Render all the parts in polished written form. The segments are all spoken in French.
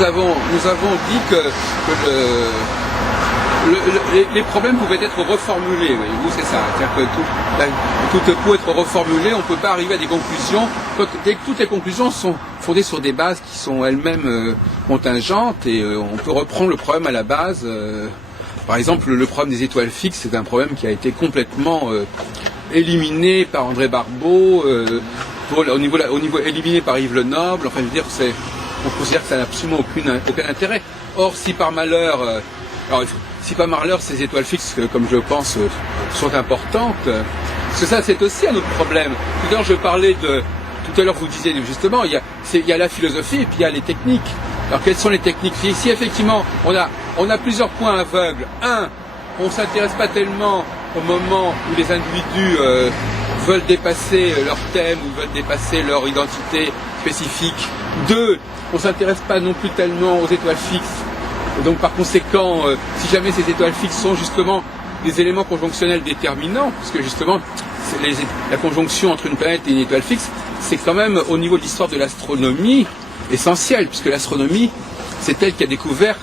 nous avons dit que les problèmes pouvaient être reformulés, voyez-vous, c'est ça. C'est-à-dire que tout peut être reformulé, on ne peut pas arriver à des conclusions. Toutes les conclusions sont fondées sur des bases qui sont elles-mêmes contingentes, et on peut reprendre le problème à la base. Par exemple, le problème des étoiles fixes, c'est un problème qui a été complètement éliminé par André Barbeau, au niveau éliminé par Yves Lenoble. Enfin, je veux dire, on considère que ça n'a absolument aucun intérêt. Or, si par malheur, ces étoiles fixes, comme je pense, sont importantes, parce que ça, c'est aussi un autre problème. Tout à l'heure, vous disiez justement, il y a la philosophie et puis il y a les techniques. Alors, quelles sont les techniques? Si effectivement, on a plusieurs points aveugles. Un, on ne s'intéresse pas tellement au moment où les individus veulent dépasser leur thème ou veulent dépasser leur identité spécifique. Deux, on ne s'intéresse pas non plus tellement aux étoiles fixes. Et donc par conséquent, si jamais ces étoiles fixes sont justement des éléments conjonctionnels déterminants, parce que justement la conjonction entre une planète et une étoile fixe, c'est quand même au niveau de l'histoire de l'astronomie essentiel, puisque l'astronomie, c'est elle qui a découvert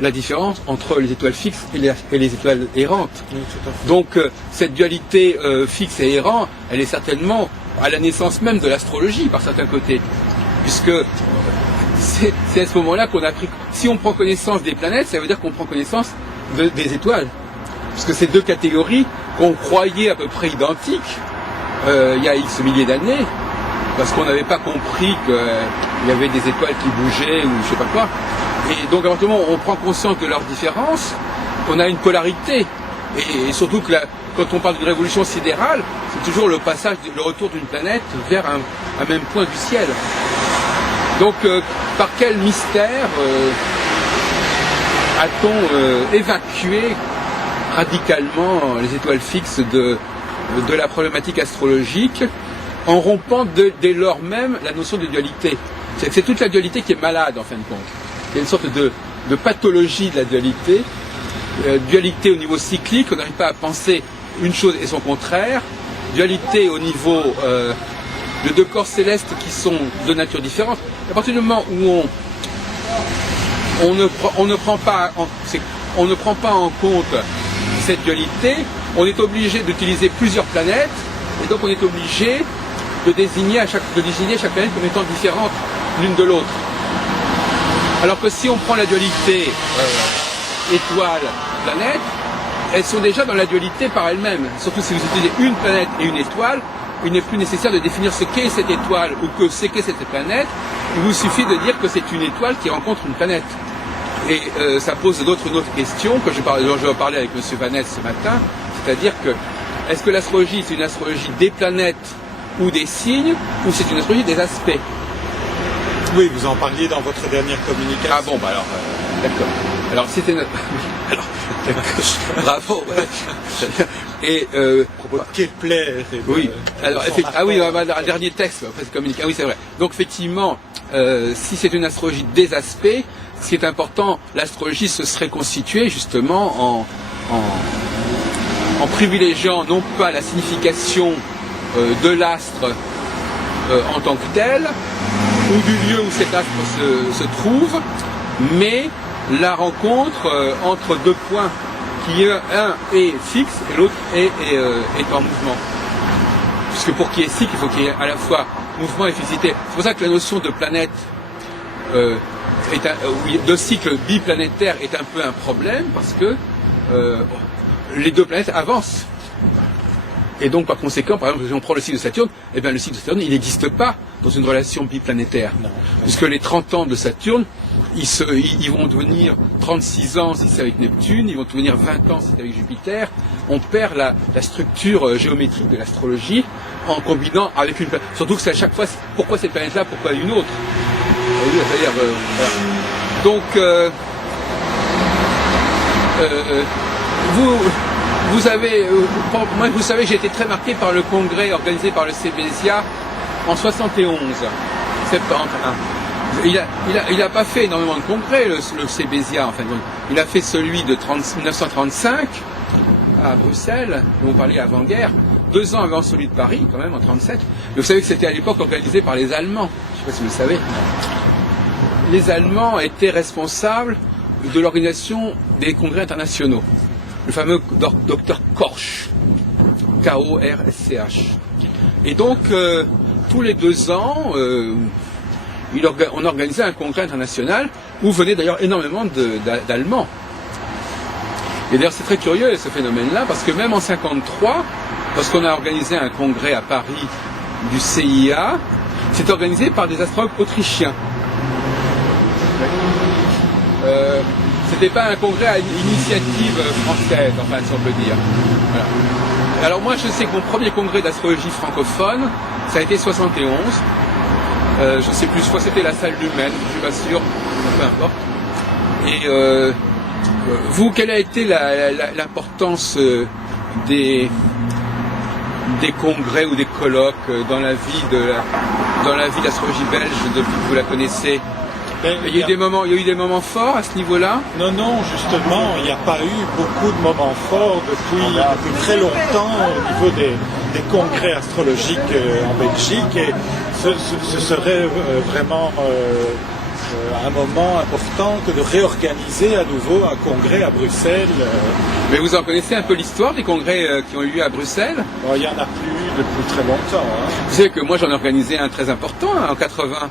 la différence entre les étoiles fixes et les étoiles errantes. Oui, donc cette dualité fixe et errant, elle est certainement à la naissance même de l'astrologie par certains côtés, puisque c'est à ce moment-là qu'on a pris. Si on prend connaissance des planètes, ça veut dire qu'on prend connaissance des étoiles, puisque ces deux catégories qu'on croyait à peu près identiques il y a X milliers d'années, parce qu'on n'avait pas compris qu'il y avait des étoiles qui bougeaient ou je sais pas quoi. Et donc, à partir du moment où on prend conscience de leurs différences, on a une polarité. Et surtout que quand on parle d'une révolution sidérale, c'est toujours le retour d'une planète vers un même point du ciel. Donc, par quel mystère a-t-on évacué radicalement les étoiles fixes de la problématique astrologique, en rompant dès lors même la notion de dualité? C'est toute la dualité qui est malade, en fin de compte. Il y a une sorte de pathologie de la dualité, dualité au niveau cyclique, on n'arrive pas à penser une chose et son contraire, dualité au niveau de deux corps célestes qui sont de nature différente. À partir du moment où on ne prend pas en compte cette dualité, on est obligé d'utiliser plusieurs planètes, et donc on est obligé de désigner chaque planète comme étant différente l'une de l'autre. Alors que si on prend la dualité étoile-planète, elles sont déjà dans la dualité par elles-mêmes. Surtout si vous utilisez une planète et une étoile, il n'est plus nécessaire de définir ce qu'est cette étoile ou ce qu'est cette planète. Il vous suffit de dire que c'est une étoile qui rencontre une planète. Et ça pose d'autres questions dont je vais parler avec M. Vanès ce matin, c'est-à-dire que est-ce que l'astrologie c'est une astrologie des planètes ou des signes, ou c'est une astrologie des aspects? Oui, vous en parliez dans votre dernière communication. Ah bon, bah alors, d'accord. Alors, c'était notre... Alors, bravo. Et Kepler. Oui. Alors, oui, un dernier texte, après communication. Ah oui, c'est vrai. Donc, effectivement, si c'est une astrologie des aspects, ce qui est important, l'astrologie se serait constituée justement en privilégiant non pas la signification de l'astre en tant que tel, ou du lieu où cet astre se trouve, mais la rencontre entre deux points, qui un est fixe et l'autre est en mouvement. Puisque pour qu'il y ait cycle, il faut qu'il y ait à la fois mouvement et fixité. C'est pour ça que la notion de planète, de cycle biplanétaire est un peu un problème, parce que les deux planètes avancent. Et donc, par conséquent, par exemple, si on prend le cycle de Saturne, eh bien, le cycle de Saturne, il n'existe pas dans une relation biplanétaire. Non. Puisque les 30 ans de Saturne, ils vont devenir 36 ans si c'est avec Neptune, ils vont devenir 20 ans si c'est avec Jupiter. On perd la structure géométrique de l'astrologie en combinant avec une planète. Surtout que c'est à chaque fois, pourquoi cette planète-là, pourquoi une autre? C'est-à-dire, voilà. Donc, moi, vous savez, j'ai été très marqué par le congrès organisé par le CBSIA en 71, 71. Il a pas fait énormément de congrès, le CBSIA, en fait. Il a fait celui de 1935 à Bruxelles, dont vous parliez avant-guerre, 2 ans avant celui de Paris, quand même, en 1937. Mais vous savez que c'était à l'époque organisé par les Allemands. Je ne sais pas si vous le savez. les Allemands étaient responsables de l'organisation des congrès internationaux. Le fameux docteur Korsch, K-O-R-S-C-H. Et donc, tous les 2 ans, on organisait un congrès international où venaient d'ailleurs énormément d'Allemands. Et d'ailleurs, c'est très curieux ce phénomène-là, parce que même en 1953, lorsqu'on a organisé un congrès à Paris du CIA, c'est organisé par des astrologues autrichiens. C'était pas un congrès à initiative française, enfin, si on peut dire. Voilà. Alors moi, je sais que mon premier congrès d'astrologie francophone, ça a été 71. Je sais plus, je crois que c'était la salle Lumen, je suis pas sûr, peu importe. Et vous, quelle a été l'importance des congrès ou des colloques dans la vie de l'astrologie belge depuis que vous la connaissez? Il y a eu des moments forts à ce niveau-là? Non, justement, il n'y a pas eu beaucoup de moments forts depuis très longtemps au niveau des congrès astrologiques en Belgique, et ce serait vraiment un moment important que de réorganiser à nouveau un congrès à Bruxelles. Mais vous en connaissez un peu l'histoire des congrès qui ont eu lieu à Bruxelles? Il n'y en a plus depuis très longtemps. Vous savez que moi j'en ai organisé un très important en 80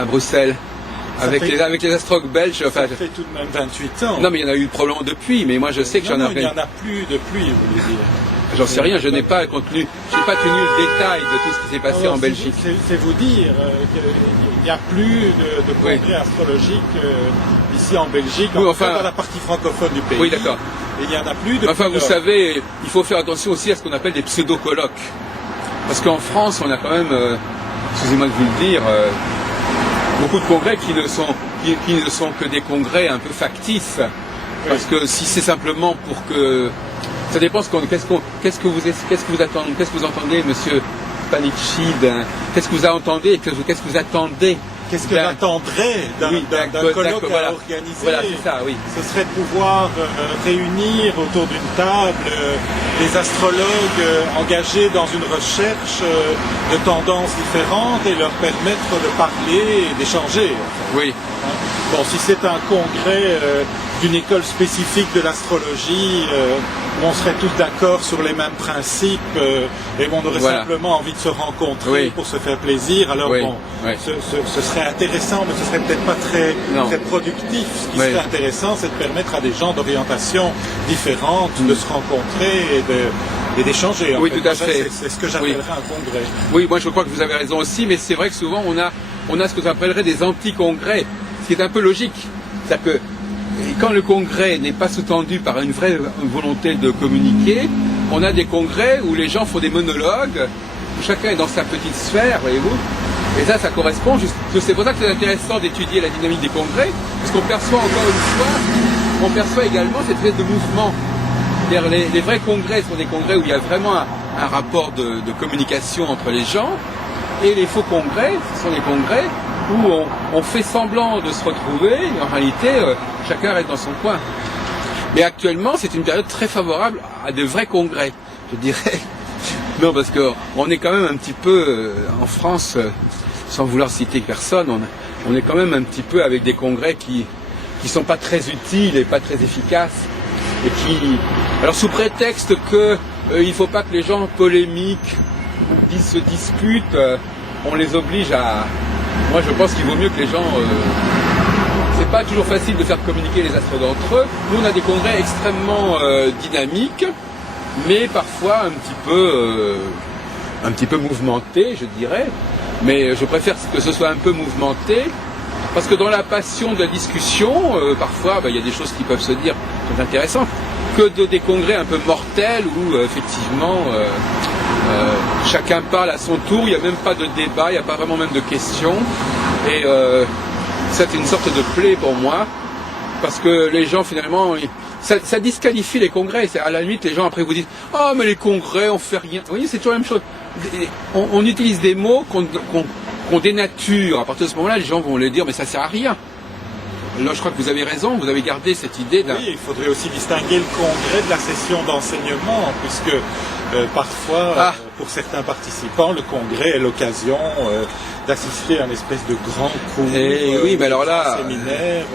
à Bruxelles. Avec les astrologues belges. Ça fait tout de même 28 ans. Non, mais il y en a eu probablement depuis, mais moi je sais que j'en ai organisé. Il n'y en a plus depuis, vous voulez dire. J'en sais rien, je n'ai pas tenu le détail de tout ce qui s'est passé en Belgique. C'est vous dire qu'il n'y a plus de congrès astrologiques ici en Belgique, dans la partie francophone du pays. Oui, d'accord. Et il n'y en a plus de. Enfin, vous savez, il faut faire attention aussi à ce qu'on appelle des pseudo-colloques. Parce qu'en France, on a quand même, excusez-moi de vous le dire, beaucoup de congrès qui ne sont que des congrès un peu factices. Parce que si c'est simplement pour que... Ça dépend qu'est-ce que vous entendez, monsieur Panicci, qu'est-ce que vous entendez et qu'est-ce que vous attendez? Qu'est-ce que j'attendrais d'un colloque à organiser? Voilà, c'est ça, oui. Ce serait de pouvoir réunir autour d'une table des astrologues engagés dans une recherche de tendances différentes et leur permettre de parler et d'échanger. Oui. Bon, si c'est un congrès d'une école spécifique de l'astrologie, où on serait tous d'accord sur les mêmes principes et on aurait simplement envie de se rencontrer pour se faire plaisir, alors ce serait intéressant, mais ce serait peut-être pas très productif. Ce qui serait intéressant, c'est de permettre à des gens d'orientation différentes de se rencontrer et d'échanger. Oui, tout à fait. C'est ce que j'appellerais un congrès. Oui, moi je crois que vous avez raison aussi, mais c'est vrai que souvent on a ce que j'appellerais des anti-congrès, ce qui est un peu logique. C'est-à-dire que quand le congrès n'est pas sous-tendu par une vraie volonté de communiquer, on a des congrès où les gens font des monologues, où chacun est dans sa petite sphère, voyez-vous. Et ça correspond juste. C'est pour ça que c'est intéressant d'étudier la dynamique des congrès, parce qu'on perçoit encore une fois, on perçoit également cette espèce de mouvement. C'est-à-dire les vrais congrès sont des congrès où il y a vraiment un rapport de communication entre les gens, et les faux congrès, ce sont des congrès où on fait semblant de se retrouver, et en réalité, chacun reste dans son coin. Mais actuellement, c'est une période très favorable à de vrais congrès, je dirais. Non, parce qu'on est quand même un petit peu, en France, sans vouloir citer personne, on est quand même un petit peu avec des congrès qui sont pas très utiles et pas très efficaces. Et qui... Alors, sous prétexte que il faut pas que les gens polémiquent ou se disputent, on les oblige à... Moi, je pense qu'il vaut mieux que les gens... C'est pas toujours facile de faire communiquer les astres d'entre eux. Nous, on a des congrès extrêmement dynamiques, mais parfois un petit peu mouvementés, je dirais. Mais je préfère que ce soit un peu mouvementé, parce que dans la passion de la discussion, parfois, il y a des choses qui peuvent se dire qui sont intéressantes, que des congrès un peu mortels où, effectivement... chacun parle à son tour, il n'y a même pas de débat, il n'y a pas vraiment même de questions. Et c'est une sorte de plaie pour moi, parce que les gens finalement, ça disqualifie les congrès. À la limite, les gens après vous disent « Ah, mais les congrès, on fait rien ». Vous voyez, c'est toujours la même chose. On utilise des mots qu'on dénature. À partir de ce moment-là, les gens vont les dire « Mais ça sert à rien ». Là, je crois que vous avez raison, vous avez gardé cette idée d'un... Oui, il faudrait aussi distinguer le congrès de la session d'enseignement, puisque parfois, pour certains participants, le congrès est l'occasion d'assister à une espèce de grand cours, oui, mais alors là, séminaire.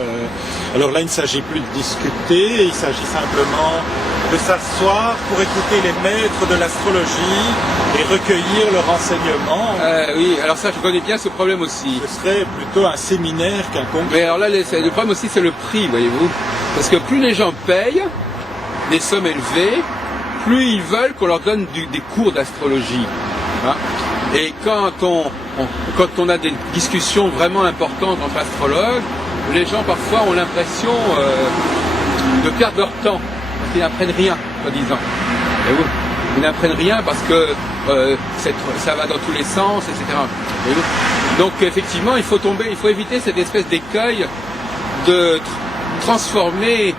Alors là, il ne s'agit plus de discuter, il s'agit simplement de s'asseoir pour écouter les maîtres de l'astrologie et recueillir leurs renseignements. Oui, alors ça, je connais bien ce problème aussi. Ce serait plutôt un séminaire qu'un congrès. Mais alors là, le problème aussi, c'est le prix, voyez-vous. Parce que plus les gens payent des sommes élevées, plus ils veulent qu'on leur donne des cours d'astrologie. Hein. Et quand on a des discussions vraiment importantes entre astrologues, les gens parfois ont l'impression de perdre leur temps, parce qu'ils n'apprennent rien, soi-disant. Ils n'apprennent rien parce que ça va dans tous les sens, etc. Donc effectivement, il faut éviter cette espèce d'écueil de transformer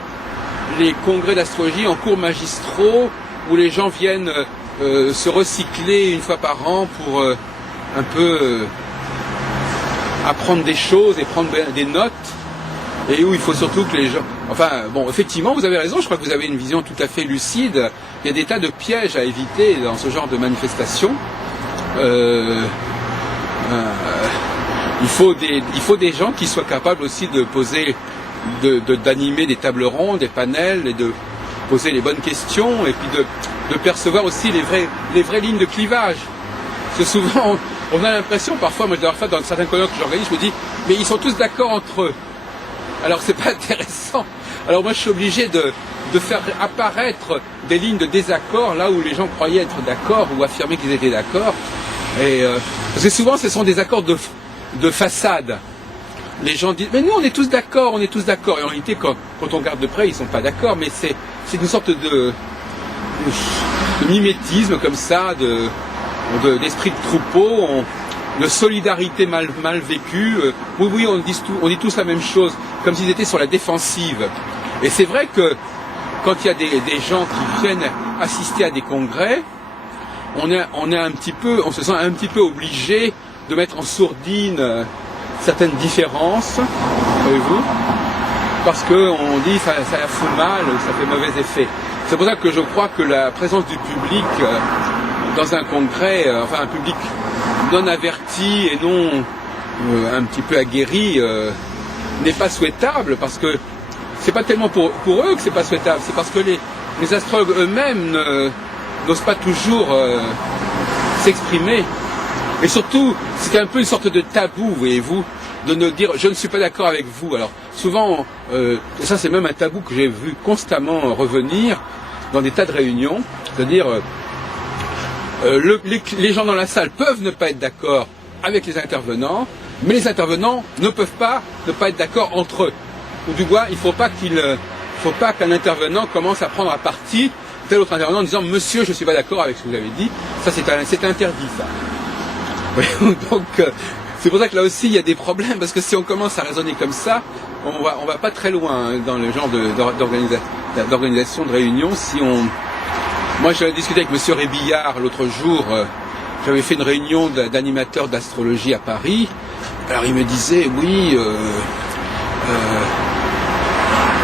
les congrès d'astrologie en cours magistraux où les gens viennent se recycler une fois par an pour un peu apprendre des choses et prendre des notes, et où il faut surtout que les gens... Enfin, bon, effectivement, vous avez raison, je crois que vous avez une vision tout à fait lucide. Il y a des tas de pièges à éviter dans ce genre de manifestation. Il faut des gens qui soient capables aussi de poser, d'animer des tables rondes, des panels, et de poser les bonnes questions, et puis de percevoir aussi les vraies lignes de clivage. Parce que souvent, on a l'impression, parfois, moi je dois faire dans certains colloques que j'organise, je me dis, mais ils sont tous d'accord entre eux. Alors c'est pas intéressant. Alors moi je suis obligé de faire apparaître des lignes de désaccord là où les gens croyaient être d'accord ou affirmer qu'ils étaient d'accord. Et parce que souvent ce sont des accords de façade. Les gens disent mais nous on est tous d'accord, on est tous d'accord. Et en réalité quand on regarde de près ils sont pas d'accord, mais c'est une sorte de mimétisme comme ça, d'esprit de troupeau, de solidarité mal vécue. Oui, on dit tous la même chose, comme s'ils étaient sur la défensive. Et c'est vrai que quand il y a des gens qui viennent assister à des congrès, on se sent un petit peu obligé de mettre en sourdine certaines différences, voyez-vous, parce qu'on dit ça fout mal, ça fait mauvais effet. C'est pour ça que je crois que la présence du public dans un congrès, enfin un public non averti et non un petit peu aguerri, n'est pas souhaitable, parce que c'est pas tellement pour eux que c'est pas souhaitable, c'est parce que les astrologues eux-mêmes n'osent pas toujours s'exprimer. Et surtout, c'est un peu une sorte de tabou, voyez-vous, de nous dire je ne suis pas d'accord avec vous. Alors souvent, et ça c'est même un tabou que j'ai vu constamment revenir dans des tas de réunions, c'est-à-dire les gens dans la salle peuvent ne pas être d'accord avec les intervenants, mais les intervenants ne peuvent pas ne pas être d'accord entre eux. Ou du moins, il ne faut pas qu'un intervenant commence à prendre à partie tel autre intervenant en disant « Monsieur, je ne suis pas d'accord avec ce que vous avez dit ». Ça, c'est interdit, ça. Donc, c'est pour ça que là aussi, il y a des problèmes, parce que si on commence à raisonner comme ça, on va pas très loin dans le genre d'organisation de réunion. Moi, j'avais discuté avec M. Rébillard l'autre jour, j'avais fait une réunion d'animateurs d'astrologie à Paris. Alors il me disait, oui,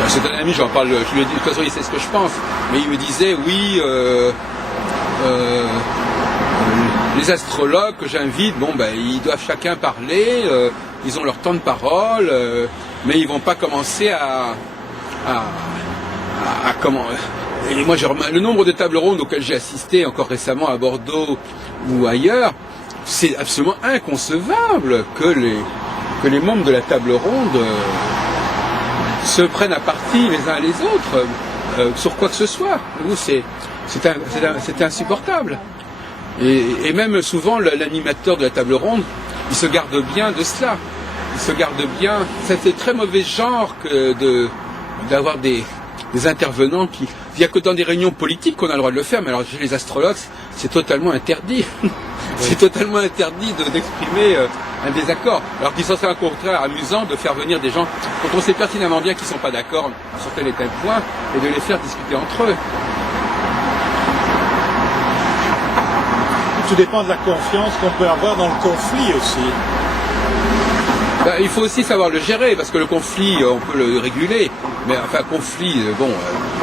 c'est un ami, j'en parle, je lui ai dit, de toute façon il sait ce que je pense, mais il me disait, oui, les astrologues que j'invite, ils doivent chacun parler, ils ont leur temps de parole, mais ils vont pas commencer à comment... Et moi, le nombre de tables rondes auxquelles j'ai assisté encore récemment à Bordeaux ou ailleurs, c'est absolument inconcevable que les membres de la table ronde se prennent à partie les uns les autres sur quoi que ce soit. C'est insupportable. Et même souvent, l'animateur de la table ronde, il se garde bien de cela. Il se garde bien. C'est très mauvais genre d'avoir des intervenants qui... Il n'y a que dans des réunions politiques qu'on a le droit de le faire, mais alors chez les astrologues, c'est totalement interdit. C'est totalement interdit d'exprimer un désaccord. Alors qu'il serait au contraire amusant de faire venir des gens dont on sait pertinemment bien qu'ils ne sont pas d'accord sur tel et tel point, et de les faire discuter entre eux. Tout dépend de la confiance qu'on peut avoir dans le conflit aussi. Il faut aussi savoir le gérer, parce que le conflit, on peut le réguler, mais enfin conflit,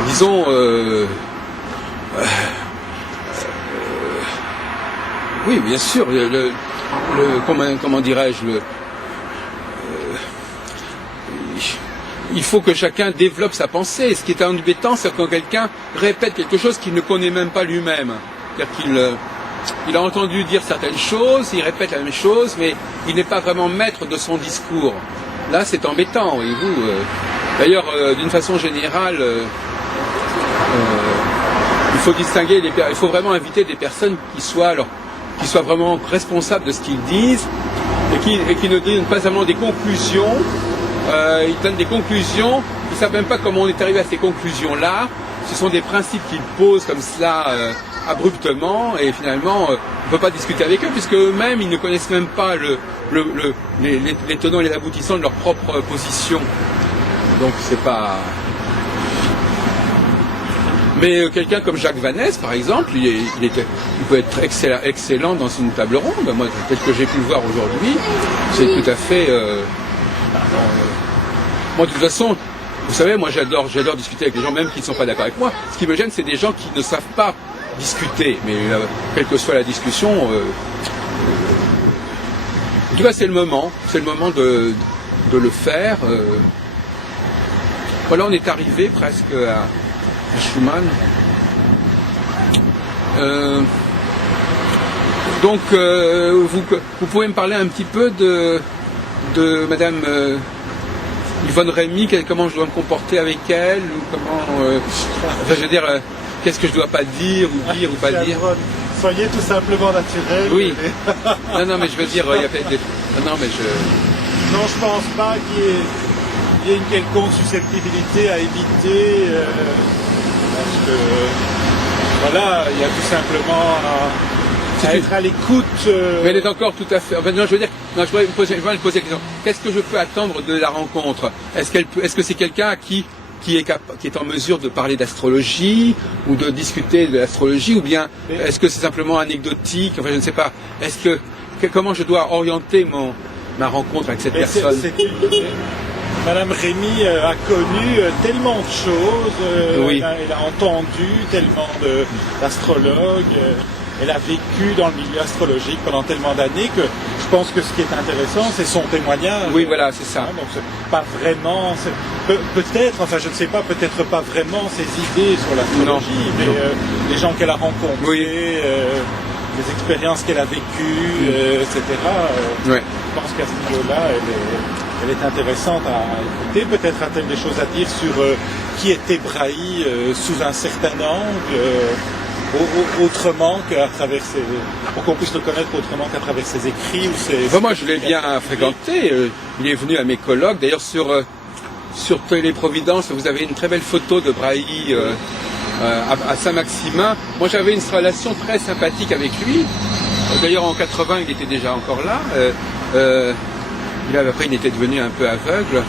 disons, Oui, bien sûr. Comment dirais-je, il faut que chacun développe sa pensée. Ce qui est embêtant, c'est quand quelqu'un répète quelque chose qu'il ne connaît même pas lui-même. C'est-à-dire qu'il a entendu dire certaines choses, il répète la même chose, mais il n'est pas vraiment maître de son discours. Là, c'est embêtant, voyez-vous. D'ailleurs, d'une façon générale, il faut distinguer, il faut vraiment inviter des personnes qui soient vraiment responsables de ce qu'ils disent et qui ne donnent pas seulement des conclusions. Ils donnent des conclusions, ils ne savent même pas comment on est arrivé à ces conclusions-là. Ce sont des principes qu'ils posent comme cela abruptement et finalement on ne peut pas discuter avec eux puisque eux-mêmes ils ne connaissent même pas les tenants et les aboutissants de leur propre position. Donc c'est pas... Mais quelqu'un comme Jacques Vanès, par exemple, il peut être excellent dans une table ronde. Moi, tel que j'ai pu le voir aujourd'hui, c'est tout à fait... moi, de toute façon, vous savez, moi j'adore discuter avec les gens, même qui ne sont pas d'accord avec moi. Ce qui me gêne, c'est des gens qui ne savent pas discuter. Mais quelle que soit la discussion, en tout cas, c'est le moment de le faire. Voilà, on est arrivé presque à Schumann. Donc, vous pouvez me parler un petit peu de Madame Yvonne Rémy, comment je dois me comporter avec elle, ou comment, enfin, je veux dire, qu'est-ce que je dois pas dire ou pas dire. Soyez tout simplement naturel. Oui. Non, mais je veux dire, il y a peut-être des... Non, mais Non, je pense pas qu'il y ait une quelconque susceptibilité à éviter, parce que, voilà, il y a tout simplement à être à l'écoute. Mais elle est encore tout à fait... Enfin, non, je veux dire, non, je voudrais me poser la question. Qu'est-ce que je peux attendre de la rencontre? Est-ce que c'est quelqu'un qui est en mesure de parler d'astrologie ou de discuter de l'astrologie, ou bien est-ce que c'est simplement anecdotique? Enfin, je ne sais pas. Comment je dois orienter ma rencontre avec cette personne? Madame Rémy a connu tellement de choses, oui. Elle a entendu tellement d'astrologues, elle a vécu dans le milieu astrologique pendant tellement d'années que je pense que ce qui est intéressant, c'est son témoignage. Oui, voilà, c'est ça. Donc c'est pas vraiment, peut-être, enfin je ne sais pas, peut-être pas vraiment ses idées sur l'astrologie, mais les gens qu'elle a rencontrés, oui. Les expériences qu'elle a vécues, etc. Ouais. Je pense qu'à ce niveau-là, elle est intéressante à écouter. Peut-être a-t-elle des choses à dire sur qui était Brahe sous un certain angle, autrement qu'à travers pour qu'on puisse le connaître autrement qu'à travers ses écrits ou ses... Moi, je l'ai bien fréquenté. Il est venu à mes colloques. D'ailleurs, sur Téléprovidence, vous avez une très belle photo de Brahe à Saint-Maximin. Moi, j'avais une relation très sympathique avec lui. D'ailleurs, en 80, il était déjà encore là. Après, il était devenu un peu aveugle.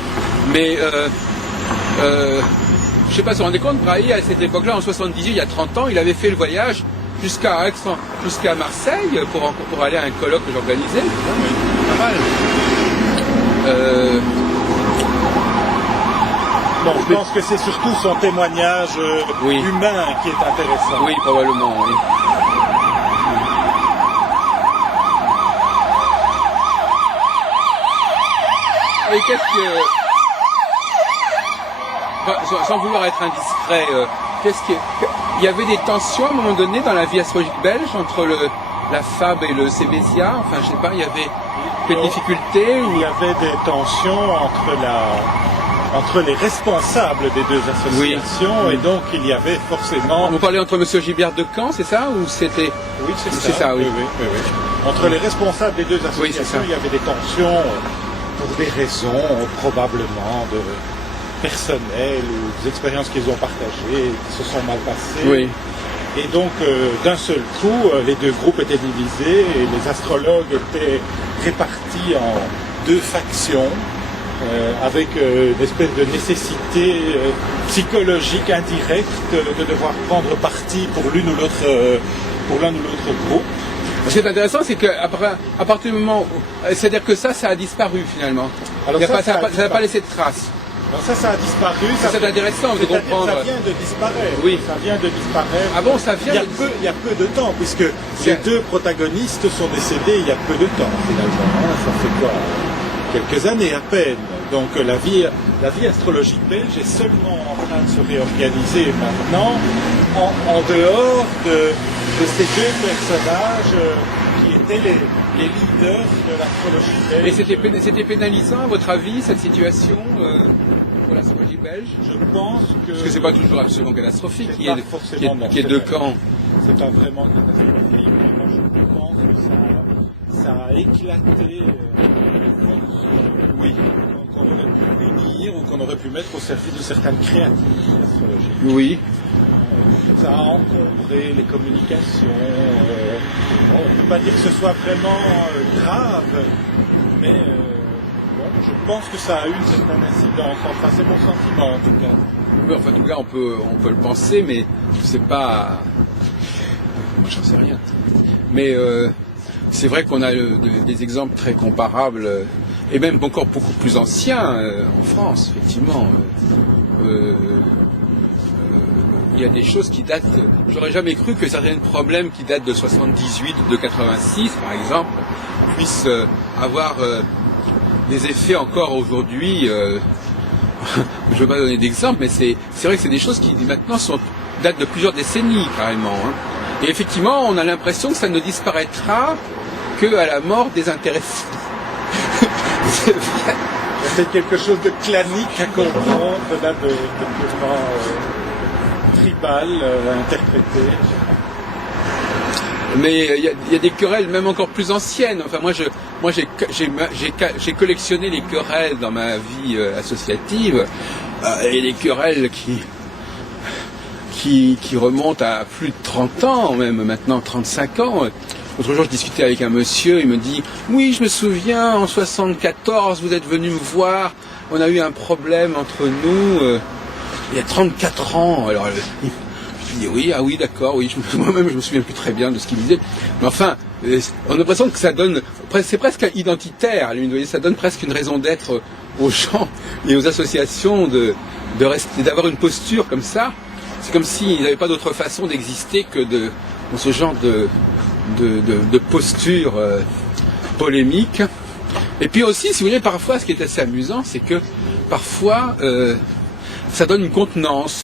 Mais je ne sais pas si vous vous rendez compte, Brahe, à cette époque-là, en 78, il y a 30 ans, il avait fait le voyage jusqu'à Marseille pour aller à un colloque que j'organisais. Pas mal. Bon, je pense que c'est surtout son témoignage humain qui est intéressant. Oui, probablement, oui. Et qu'est-ce que... Sans vouloir être indiscret, il y avait des tensions à un moment donné dans la vie astrologique belge entre la FAB et le Cébésia, enfin je sais pas, il y avait des difficultés ou... Il y avait des tensions entre les responsables des deux associations, et donc il y avait forcément... Vous parlez entre M. Gilbert de Caen, c'est ça, ou c'était... Oui, c'est ça, oui. Entre les responsables des deux associations, il y avait des tensions pour des raisons probablement personnelles ou des expériences qu'ils ont partagées qui se sont mal passées. Oui. Et donc, d'un seul coup, les deux groupes étaient divisés et les astrologues étaient répartis en deux factions, avec une espèce de nécessité psychologique indirecte de devoir prendre parti pour l'un ou l'autre groupe. Ce qui est intéressant, c'est qu'à partir du moment où... C'est-à-dire que ça a disparu finalement. Alors ça n'a pas laissé de traces. Alors ça a disparu. C'est intéressant de comprendre. Ça vient de disparaître. Oui. Ça vient de disparaître. Ah bon, ça vient il y a peu de temps, puisque les deux protagonistes sont décédés il y a peu de temps, finalement. Ça fait quoi? Quelques années à peine. Donc la vie astrologique belge est seulement en train de se réorganiser maintenant, en dehors de ces deux personnages qui étaient les leaders de l'astrologie belge. Et c'était pénalisant, à votre avis, cette situation pour l'astrologie belge? Je pense que... Parce que c'est pas toujours absolument catastrophique, qu'il y ait deux camps. C'est pas vraiment catastrophique, mais moi je pense que ça a éclaté les forces, oui, qu'on aurait pu unir ou qu'on aurait pu mettre au service de certaines créatives astrologiques. Oui. Ça a encombré les communications. On ne peut pas dire que ce soit vraiment grave, mais bon, je pense que ça a eu une certaine incidence. Enfin, c'est mon sentiment en tout cas. Oui, enfin, en tout cas, on peut le penser, mais c'est pas... Moi, j'en sais rien. Mais c'est vrai qu'on a des exemples très comparables, et même encore beaucoup plus anciens en France, effectivement. Il y a des choses qui datent... J'aurais jamais cru que certains problèmes qui datent de 78 ou de 86, par exemple, puissent avoir des effets encore aujourd'hui. Je ne veux pas donner d'exemple, mais c'est vrai que c'est des choses qui maintenant datent de plusieurs décennies, carrément. Hein. Et effectivement, on a l'impression que ça ne disparaîtra qu'à la mort des intéressés. C'est quelque chose de clanique à comprendre, là, de purement... tribal interprété. Mais il y a des querelles même encore plus anciennes. Enfin, moi j'ai collectionné les querelles dans ma vie associative, et les querelles qui remontent à plus de 30 ans, même maintenant 35 ans. L'autre jour, je discutais avec un monsieur, il me dit « Oui, je me souviens, en 74, vous êtes venu me voir, on a eu un problème entre nous. Il y a 34 ans, alors je dis oui, ah oui, d'accord, oui, moi-même je me souviens plus très bien de ce qu'il disait. Mais enfin, on a l'impression que ça donne, c'est presque identitaire, ça donne presque une raison d'être aux gens et aux associations d'avoir une posture comme ça. C'est comme s'ils n'avaient pas d'autre façon d'exister que dans ce genre de posture polémique. Et puis aussi, si vous voulez, parfois, ce qui est assez amusant, c'est que parfois, ça donne une contenance.